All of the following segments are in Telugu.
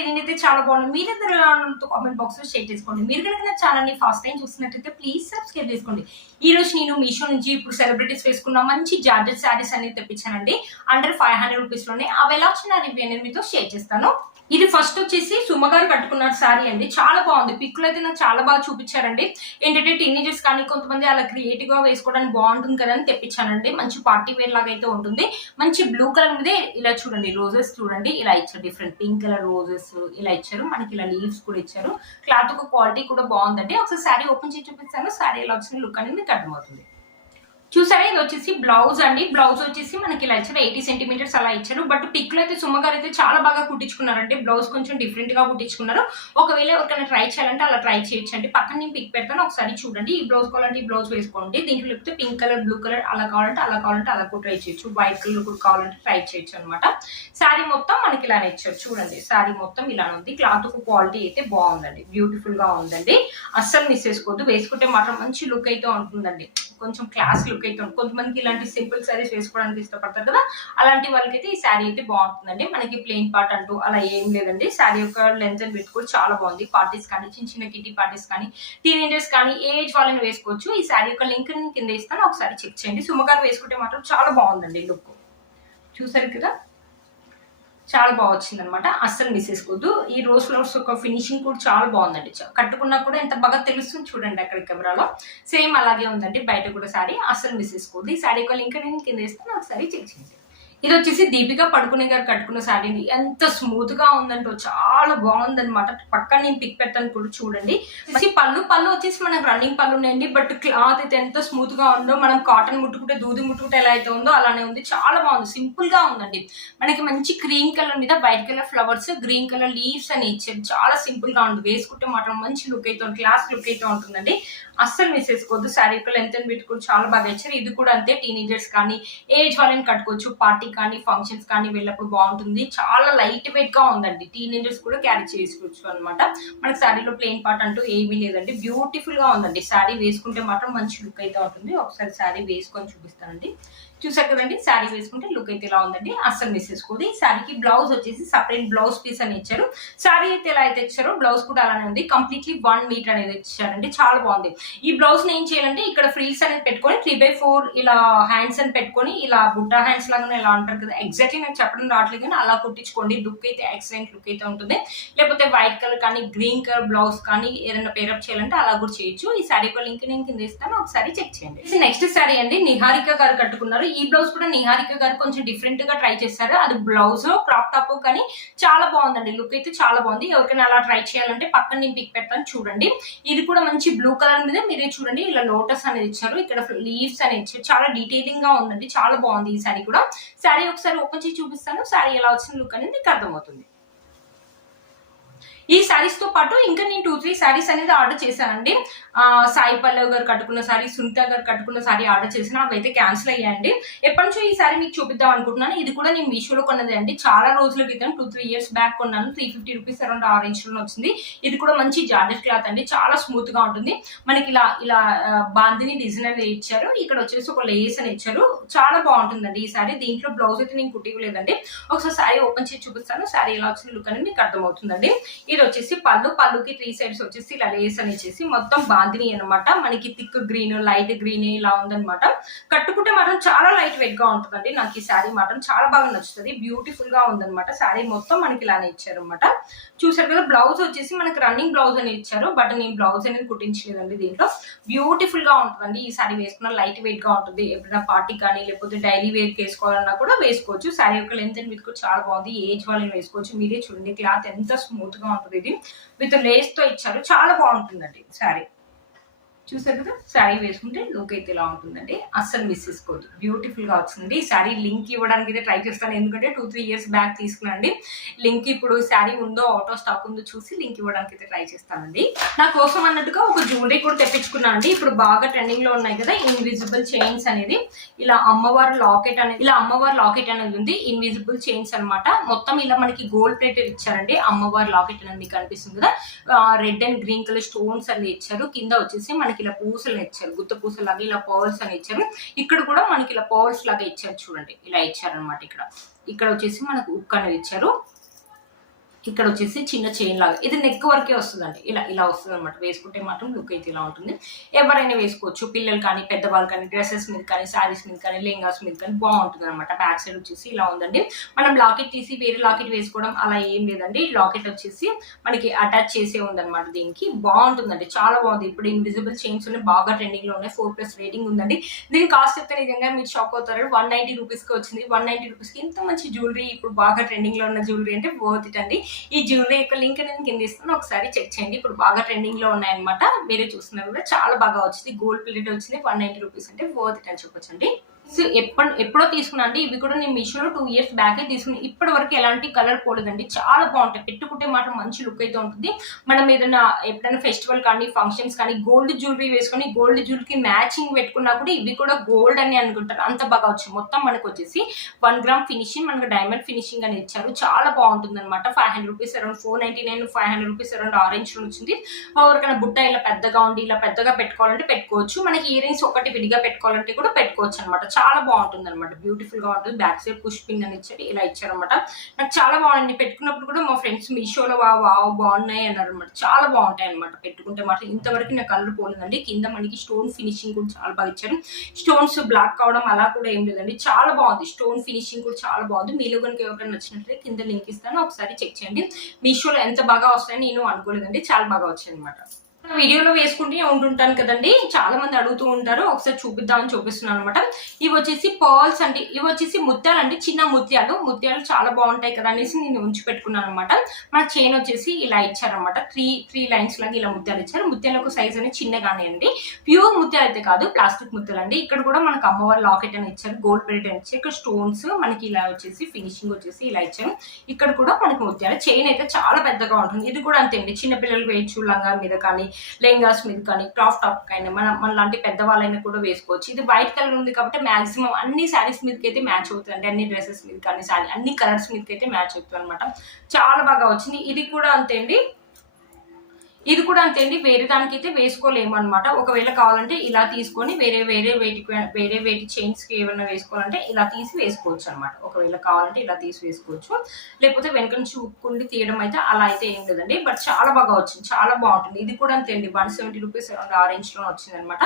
బాగున్నానండి నేనైతే చాలా బాగున్నాను మీరందరూ కామెంట్ బాక్స్లో షేర్ చేసుకోండి. మీరు కనుక నా ఛానల్ని ఫస్ట్ టైం చూసినట్టయితే ప్లీజ్ సబ్స్క్రైబ్ చేసుకోండి. ఈ రోజు నేను మీషో నుంచి ఇప్పుడు సెలబ్రిటీస్ వేసుకున్న మంచి జార్జెట్ శారీస్ అనేది తెప్పించానండి. అండర్ ఫైవ్ హండ్రెడ్ రూపీస్లోనే అవి ఎలా వచ్చిన రివ్యూ అనేది మీతో షేర్ చేస్తాను. ఇది ఫస్ట్ వచ్చేసి సుమ గారు కట్టుకున్న శారీ అండి. చాలా బాగుంది. పిక్కులు అయితే నాకు చాలా బాగా చూపించారండి. ఏంటంటే టీనేజర్స్ కానీ కొంతమంది అలా క్రియేటివ్గా వేసుకోవడానికి బాగుంటుంది కదా అని తెప్పించానండి. మంచి పార్టీ వేర్ లాగా అయితే ఉంటుంది. మంచి బ్లూ కలర్ మీదే ఇలా చూడండి. రోజెస్ చూడండి. ఇలా ఇచ్చారు. డిఫరెంట్ పింక్ కలర్ రోజెస్ ఇలా ఇచ్చారు. మనకి ఇలా లీవ్స్ కూడా ఇచ్చారు. క్లాత్ క్వాలిటీ కూడా బాగుందండి. ఒకసారి శారీ ఓపెన్ చేసి చూపిస్తాను. శారీ ఎలా వచ్చిన లుక్ అనేది మీకు అర్థమవుతుంది. చూసారా? ఇది వచ్చేసి బ్లౌజ్ అండి. బ్లౌజ్ వచ్చేసి మనకి ఇలా ఇచ్చారు. ఎయిటీ సెంటీమీటర్స్ అలా ఇచ్చారు. బట్ పిక్లో అయితే సుమ్మగారు అయితే చాలా బాగా కుట్టించుకున్నారంటే బ్లౌజ్ కొంచెం డిఫరెంట్గా కుట్టించుకున్నారు. ఒకవేళ ఎవరికైనా ట్రై చేయాలంటే అలా ట్రై చేయొచ్చు అండి పక్కన నేను పిక్ పెడతాను. ఒకసారి చూడండి. ఈ బ్లౌజ్ కావాలంటే ఈ బ్లౌజ్ వేసుకోండి. దీంట్లో లేకపోతే పింక్ కలర్ బ్లూ కలర్ అలా కావాలంటే అలా కావాలంటే అలా కూడా ట్రై చేయొచ్చు. వైట్ కలర్ కూడా కావాలంటే ట్రై చేయొచ్చు అనమాట శారీ మొత్తం మనకి ఇలానే ఇచ్చారు. చూడండి. శారీ మొత్తం ఇలానే ఉంది. క్లాత్ క్వాలిటీ అయితే బాగుందండి. బ్యూటిఫుల్గా ఉందండి. అస్సలు మిస్ చేసుకోవద్దు వేసుకుంటే మాత్రం మంచి లుక్ అయితే ఉంటుందండి. కొంచెం క్లాస్ లుక్ అయితే కొంతమందికి ఇలాంటి సింపుల్ శారీస్ వేసుకోవడానికి ఇష్టపడతారు కదా అలాంటి వాళ్ళకైతే ఈ శారీ అయితే బాగుంటుందండి. మనకి ప్లెయిన్ పార్ట్ అంటూ అలా ఏం లేదండి. శారీ యొక్క లెంత్ అండ్ కూడా చాలా బాగుంది. పార్టీస్ కానీ చిన్న చిన్న కిటీ పార్టీస్ కానీ టీనేజర్స్ కానీ ఏజ్ వాళ్ళని వేసుకోవచ్చు. ఈ శారీ యొక్క లింక్ కింద ఇస్తాను. ఒకసారి చెక్ చేయండి. సుమగారు వేసుకుంటే మాత్రం చాలా బాగుందండి లుక్ చూసారు కదా? చాలా బాగా వచ్చింది అనమాట అస్సలు మిస్ చేసుకోవద్దు. ఈ రోజ్ ఫ్లవర్స్ యొక్క ఫినిషింగ్ కూడా చాలా బాగుందండి. కట్టుకున్నా కూడా ఎంత బాగా తెలుస్తుంది చూడండి అక్కడ కెమెరాలో. సేమ్ అలాగే ఉందండి. బయట కూడా శారీ అస్సలు మిస్ చేసుకోవద్దు. ఈ శారీ యొక్క లింక్ నేను కింద ఇస్తాను ఒకసారి చెక్ చేయండి. ఇది వచ్చేసి దీపిక పడుకునే గారు కట్టుకున్న శారీ ఎంత స్మూత్గా ఉందంటో చాలా బాగుందన్నమాట. పక్కన నేను పిక్ పెట్టాను కూడా చూడండి. మంచి పళ్ళు పళ్ళు వచ్చేసి మనకు రన్నింగ్ పళ్ళు ఉన్నాయండి. బట్ క్లాత్ అయితే ఎంత స్మూత్గా ఉందో మనం కాటన్ ముట్టుకుంటే దూది ముట్టుకుంటే ఎలా అయితే ఉందో అలానే ఉంది. చాలా బాగుంది. సింపుల్గా ఉందండి. మనకి మంచి క్రీమ్ కలర్ మీద white colour flowers green colour leaves అని ఇచ్చారు. చాలా సింపుల్గా ఉంది. వేసుకుంటే మాత్రం మంచి లుక్ అయితే క్లాస్ లుక్ అయితే ఉంటుందండి. అస్సలు మిస్ చేసుకోవద్దు. శారీ యొక్క లెంత్ అండ్ చాలా బాగా ఇచ్చారు. ఇది కూడా అంతే. టీనేజర్స్ కానీ ఏజ్ వాళ్ళని కట్టుకోవచ్చు. పార్టీ కానీ ఫంక్షన్స్ కానీ వెళ్ళినప్పుడు బాగుంటుంది. చాలా లైట్ వెయిట్గా ఉందండి. టీనేజర్స్ కూడా క్యారీ చేసుకోవచ్చు అనమాట మనకి శారీలో ప్లెయిన్ పార్ట్ అంటూ ఏమీ లేదండి. బ్యూటిఫుల్గా ఉందండి. శారీ వేసుకుంటే మాత్రం మంచి లుక్ అయితే ఉంటుంది. ఒకసారి శారీ వేసుకొని చూపిస్తానండి. చూసారు కదండి శారీ వేసుకుంటే లుక్ అయితే ఇలా ఉందండి. అస్సలు మిస్ చేసుకోదు ఈ శారీకి బ్లౌజ్ వచ్చేసి సపరేట్ బ్లౌజ్ పీస్ అని ఇచ్చారు. శారీ అయితే ఎలా అయితే ఇచ్చారో బ్లౌజ్ కూడా అలానే ఉంది. కంప్లీట్లీ వన్ మీటర్ అనేది ఇచ్చారండి. చాలా బాగుంది. ఈ బ్లౌజ్ ఏం చేయాలంటే ఇక్కడ ఫ్రీల్స్ అనేది పెట్టుకొని త్రీ బై ఫోర్ ఇలా హ్యాండ్స్ అని పెట్టుకొని ఇలా బుట్టా హ్యాండ్స్ లాగా ఇలా అంటారు కదా. ఎగ్జాక్ట్లీ నాకు చెప్పడం రావట్లేదు కానీ అలా కుట్టించుకోండి. లుక్ అయితే ఎక్సలెంట్ లుక్ అయితే ఉంటుంది. లేకపోతే వైట్ కలర్ కానీ గ్రీన్ కలర్ బ్లౌజ్ కానీ ఏదైనా పేరప్ చేయాలంటే అలా కూడా చేయొచ్చు. ఈ శారీ లింక్ నేను కింద ఇస్తాను. ఒకసారి చెక్ చేయండి. నెక్స్ట్ శారీ అండి. నిహారిక గారు కట్టుకున్నారు. ఈ బ్లౌజ్ కూడా నిహారిక గారు కొంచెం డిఫరెంట్గా ట్రై చేశారు. అది బ్లౌజ్ క్రాప్ టాప్ కానీ చాలా బాగుందండి. లుక్ అయితే చాలా బాగుంది. ఎవరికైనా అలా ట్రై చేయాలంటే పక్కన నేను పిక్ పెడతాను చూడండి. ఇది కూడా మంచి బ్లూ కలర్ మీద మీరే చూడండి. ఇలా లోటస్ అనేది ఇచ్చారు. ఇక్కడ లీవ్స్ అనేది ఇచ్చారు. చాలా డీటెయిలింగ్గా ఉందండి. చాలా బాగుంది ఈ శారీ కూడా. శారీ ఒకసారి ఓపెన్ చేసి చూపిస్తాను. శారీ ఎలా వచ్చిన లుక్ అనేది మీకు అర్థమవుతుంది. ఈ శారీస్తో పాటు ఇంకా నేను టూ త్రీ శారీస్ అనేది ఆర్డర్ చేశానండి. సాయి పల్లవ్ గారు కట్టుకున్న శారీ సునీత గారు కట్టుకున్న శారీ ఆర్డర్ చేసిన అవి అయితే క్యాన్సిల్ అయ్యాయండి. ఎప్పటి నుంచో ఈ శారీ మీకు చూపిద్దాం అనుకుంటున్నాను. ఇది కూడా నేను మీషోలో కొన్నది అండి చాలా రోజుల క్రితం టూ త్రీ ఇయర్స్ బ్యాక్ కొన్నాను. త్రీ ఫిఫ్టీ రూపీస్ అరౌండ్ ఆరెంజ్లో వచ్చింది. ఇది కూడా మంచి జార్జెట్ క్లాత్ అండి. చాలా స్మూత్గా ఉంటుంది. మనకి ఇలా ఇలా బాందిని డిజైన్ అనేది ఇచ్చారు. ఇక్కడ వచ్చేసి ఒక లేస్ అని ఇచ్చారు. చాలా బాగుంటుందండి ఈ శారీ దీంట్లో బ్లౌజ్ అయితే నేను కుట్టివ్వలేదండి. ఒకసారి శారీ ఓపెన్ చేసి చూపిస్తాను. శారీ ఎలా వచ్చిన లుక్ అనేది మీకు అర్థమవుతుందండి. ఇది వచ్చేసి పళ్ళు పళ్ళుకి త్రీ సైడ్స్ వచ్చేసి ఇలా లేస్ అని ఇచ్చేసి మొత్తం బాందిని అనమాట మనకి థిక్ గ్రీన్ లైట్ గ్రీన్ ఇలా ఉందన్నమాట. కట్టుకుంటే మాత్రం చాలా లైట్ వెయిట్గా ఉంటుందండి. నాకు ఈ శారీ మాత్రం చాలా బాగా నచ్చుతుంది. బ్యూటిఫుల్గా ఉందనమాట శారీ మొత్తం మనకి ఇలానే ఇచ్చారనమాట చూసారు కదా బ్లౌజ్ వచ్చేసి మనకి రన్నింగ్ బ్లౌజ్ అని ఇచ్చారు. బట్ నేను బ్లౌజ్ అనేది కుట్టించలేదండి దీంట్లో. బ్యూటిఫుల్గా ఉంటుందండి ఈ శారీ వేసుకున్న లైట్ వెయిట్గా ఉంటుంది. ఎప్పుడైనా పార్టీ కానీ లేకపోతే డైలీ వేర్ వేసుకోవాలన్నా కూడా వేసుకోవచ్చు. శారీ యొక్క లెంత్ అండ్ విత్ కూడా చాలా బాగుంది. ఏజ్ వాళ్ళని వేసుకోవచ్చు. మీరే చూడండి క్లాత్ ఎంత స్మూత్గా ఉంటుంది. ఇది. విత్ లేస్తో ఇచ్చారు. చాలా బాగుంటుందండి శారీ చూసారు కదా? శారీ వేసుకుంటే లుక్ అయితే ఇలా ఉంటుందండి. అస్సలు మిస్ చేసుకోవద్దు. బ్యూటిఫుల్గా వచ్చింది ఈ శారీ లింక్ ఇవ్వడానికి అయితే ట్రై చేస్తాను. ఎందుకంటే టూ త్రీ ఇయర్స్ బ్యాక్ తీసుకున్నాండి లింక్ ఇప్పుడు శారీ ఉందో ఆటో స్టాక్ ఉందో చూసి లింక్ ఇవ్వడానికి అయితే ట్రై చేస్తానండి. నా కోసం అన్నట్టుగా ఒక జ్యువెలరీ కూడా తెప్పించుకున్నాను అండి ఇప్పుడు బాగా ట్రెండింగ్లో ఉన్నాయి కదా ఇన్విజిబుల్ చైన్స్ అనేది. ఇలా అమ్మవారి లాకెట్ అనేది ఇలా అమ్మవారి లాకెట్ అనేది ఉంది. ఇన్విజిబుల్ చైన్స్ అన్నమాట. మొత్తం ఇలా మనకి గోల్డ్ ప్లేటెడ్ ఇచ్చారండి. అమ్మవారి లాకెట్ అనేది మీకు కనిపిస్తుంది కదా? Red and green colour stones అనేది ఇచ్చారు. కింద వచ్చేసి మనకి ఇలా పూసలు ఇచ్చారు గుత్త పూసలు లాగా ఇలా పవర్స్ అని ఇచ్చారు. ఇక్కడ కూడా మనకి ఇలా పవర్స్ లాగా ఇచ్చారు చూడండి. ఇలా ఇచ్చారనమాట ఇక్కడ. ఇక్కడ వచ్చేసి మనకు ఉక్ అనేది ఇచ్చారు. ఇక్కడ వచ్చేసి చిన్న చైన్ లాగా. ఇది నెక్ వరకే వస్తుందండి. ఇలా ఇలా వస్తుంది అనమాట వేసుకుంటే మాత్రం లుక్ అయితే ఇలా ఉంటుంది. ఎవరైనా వేసుకోవచ్చు. పిల్లలు కానీ పెద్దవాళ్ళు కానీ డ్రెస్సెస్ మీద కానీ శారీస్ మీద కానీ లెహంగాస్ మీద కానీ బాగుంటుంది అనమాట బ్యాక్ సైడ్ వచ్చేసి ఇలా ఉందండి. మనం లాకెట్ తీసి వేరే లాకెట్ వేసుకోవడం అలా ఏం లేదండి. లాకెట్ వచ్చేసి మనకి అటాచ్ చేసే ఉందన్నమాట దీనికి. బాగుంటుందండి. చాలా బాగుంది. ఇప్పుడు ఇన్విజిబుల్ చైన్స్ ఉన్నాయి. బాగా ట్రెండింగ్లో ఉన్నాయి. ఫోర్ ప్లస్ రేటింగ్ ఉందండి. దీని కాస్ట్ చెప్తే నిజంగా మీరు షాక్ అవుతారు. వన్ నైన్టీ రూపీస్కి వచ్చింది. వన్ నైన్టీ రూపీస్కి ఇంత మంచి జ్యువెలరీ ఇప్పుడు బాగా ట్రెండింగ్లో ఉన్న జ్యువెలరీ అంటే వర్త్ ఇట్ అండి. ఈ జ్యువెలరీ యొక్క లింక్ నేను కింద ఇస్తాను ఒకసారి చెక్ చేయండి. ఇప్పుడు బాగా ట్రెండింగ్లో ఉన్నాయన్నమాట. మీరు చూస్తున్నారు కూడా చాలా బాగా వచ్చింది. గోల్డ్ ప్లేట్ వచ్చింది. వన్ నైన్టీ రూపీస్ అంటే వర్త్ ఇట్ అని చెప్పొచ్చండి. సో ఎప్పుడు ఎప్పుడో తీసుకున్నాండి ఇవి కూడా నేను మీషోలో టూ ఇయర్స్ బ్యాకే తీసుకున్నాను ఇప్పటి వరకు ఎలాంటి కలర్ పోలేదండి. చాలా బాగుంటాయి. పెట్టుకుంటే మాత్రం మంచి లుక్ అయితే ఉంటుంది. మనం ఏదైనా ఎప్పుడైనా ఫెస్టివల్ కానీ ఫంక్షన్స్ కానీ గోల్డ్ జ్యువెలరీ వేసుకొని గోల్డ్ జ్యువెలరీకి మ్యాచింగ్ పెట్టుకున్నా కూడా ఇవి కూడా గోల్డ్ అని అనుకుంటారు. అంత బాగా వచ్చాయి. మొత్తం మనకు వచ్చేసి వన్ గ్రామ్ ఫినిషింగ్ మనకు డైమండ్ ఫినిషింగ్ అని ఇచ్చారు. చాలా బాగుంటుంది అనమాట five hundred rupees around four ninety nine five hundred rupees around orange వచ్చింది. ఎవరికైనా బుట్ట ఇలా పెద్దగా ఉండి ఇలా పెద్దగా పెట్టుకోవాలంటే పెట్టుకోవచ్చు. మనకి ఇయర్ రింగ్స్ ఒకటి విడిగా పెట్టుకోవాలంటే కూడా పెట్టుకోవచ్చు అనమాట చాలా బాగుంటుంది అనమాట బ్యూటిఫుల్గా ఉంటుంది. బ్యాక్ సైడ్ పుష్ పిన్ అని ఇచ్చారు ఇలా ఇచ్చారనమాట నాకు చాలా బాగుంది. పెట్టుకున్నప్పుడు కూడా మా ఫ్రెండ్స్ మీషోలో వా వావ్ బాగున్నాయి అన్నారు అనమాట చాలా బాగుంటాయి అనమాట పెట్టుకుంటే మాట ఇంతవరకు నా కలర్ పోలేదండి. కింద మనకి స్టోన్ ఫినిషింగ్ కూడా చాలా బాగా ఇచ్చారు. స్టోన్స్ బ్లాక్ కావడం అలా కూడా ఏం లేదండి. చాలా బాగుంది. స్టోన్ ఫినిషింగ్ కూడా చాలా బాగుంది. మీలో కనుక ఎవరైనా నచ్చినట్లయితే కింద లింక్ ఇస్తాను. ఒకసారి చెక్ చేయండి. మీషోలో ఎంత బాగా వస్తాయని నేను అనుకోలేదండి. చాలా బాగా వచ్చాయి అనమాట వీడియోలో వేసుకుంటూనే ఉంటుంటాను కదండి. చాలా మంది అడుగుతూ ఉంటారు. ఒకసారి చూపిద్దామని చూపిస్తున్నాను అనమాట ఇవి వచ్చేసి పర్ల్స్ అండి. ఇవి వచ్చేసి ముత్యాలు అండి చిన్న ముత్యాలు. ముత్యాలు చాలా బాగుంటాయి కదా అనేసి నేను ఉంచి పెట్టుకున్నాను అనమాట మన చైన్ వచ్చేసి ఇలా ఇచ్చారనమాట త్రీ త్రీ లైన్స్ లాగా ఇలా ముత్యాలు ఇచ్చారు. ముత్యాల యొక్క సైజ్ అనేది చిన్నగానే అండి. ప్యూర్ ముత్యాలు అయితే కాదు. ప్లాస్టిక్ ముత్యాలు అండి. ఇక్కడ కూడా మనకు అమ్మవారి లాకెట్ అని ఇచ్చారు. గోల్డ్ ప్లేట్ అని ఇచ్చారు. ఇక్కడ స్టోన్స్ మనకి ఇలా వచ్చేసి ఫినిషింగ్ వచ్చేసి ఇలా ఇచ్చారు. ఇక్కడ కూడా మనకి ముత్యాలు. చైన్ అయితే చాలా పెద్దగా ఉంటుంది. ఇది కూడా అంతే అండి. చిన్నపిల్లలు వేయచ్చు. లంగా మీద కానీ లెంగాస్ మీద కానీ క్రాఫ్ టాప్ కానీ మన మన లాంటి పెద్దవాళ్ళైనా కూడా వేసుకోవచ్చు. ఇది వైట్ కలర్ ఉంది కాబట్టి మాక్సిమం అన్ని శారీస్ మీదకి అయితే మ్యాచ్ అవుతుంది. అంటే అన్ని డ్రెస్సెస్ మీద కానీ శారీ అన్ని కలర్స్ మీదకి అయితే మ్యాచ్ అవుతుంది అనమాట చాలా బాగా వచ్చింది. ఇది కూడా అంతే అండి. ఇది కూడా అంతే అండి వేరే దానికి అయితే వేసుకోలేము అనమాట ఒకవేళ కావాలంటే ఇలా తీసుకొని వేరే వేరే వేటి వేరే వేటి చైన్స్కి ఏమైనా వేసుకోవాలంటే ఇలా తీసి వేసుకోవచ్చు అనమాట ఒకవేళ కావాలంటే ఇలా తీసి వేసుకోవచ్చు. లేకపోతే వెనక నుంచి ఉక్కుండి తీయడం అయితే అలా అయితే ఏం లేదండి. బట్ చాలా బాగా వచ్చింది చాలా బాగుంటుంది. ఇది కూడా అంతే అండి వన్ సెవెంటీ రూపీస్ అరౌండ్ ఆరెంజ్లో వచ్చింది అనమాట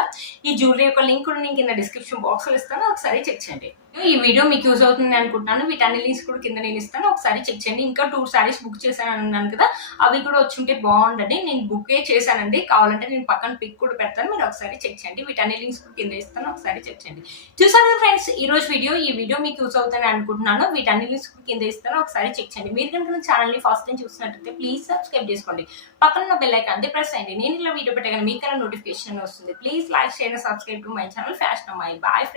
ఈ జ్యువెలరీ యొక్క లింక్ కూడా నేను కింద డిస్క్రిప్షన్ బాక్స్లో ఇస్తాను ఒకసారి చెక్ చేయండి. ఈ వీడియో మీకు యూజ్ అవుతుంది అనుకుంటున్నాను. వీటన్ని లింక్స్ కూడా కింద నేను ఇస్తాను. ఒకసారి చెక్ చేయండి. ఇంకా టూ శారీస్ బుక్ చేశాను అన్నాను కదా అవి కూడా వచ్చుంటే బాగుండండి నేను బుకే చేశానండి. కావాలంటే నేను పక్కన పిక్ కూడా పెడతాను. మీరు ఒకసారి చెక్ చేయండి. వీటన్ని లింక్స్ కూడా కింద ఇస్తాను. ఒకసారి చెక్ చేయండి. చూసాను ఫ్రెండ్స్ ఈ రోజు వీడియో ఈ వీడియో మీకు యూజ్ అవుతుంది అనుకుంటున్నాను. వీటన్ని లింక్స్ కూడా కింద ఇస్తాను. ఒకసారి చెక్ చేయండి. మీరు కనుక ఛానల్ని ఫస్ట్ టైం చూసినట్టయితే ప్లీజ్ సబ్స్క్రైబ్ చేసుకోండి. పక్కన ఉన్న బెల్ ఐకాన్ ప్రెస్ అయ్యండి నేను ఇలా వీడియో పెట్టగానే మీకు నోటిఫికేషన్ వస్తుంది. Please like share subscribe to my channel fashion my boy friends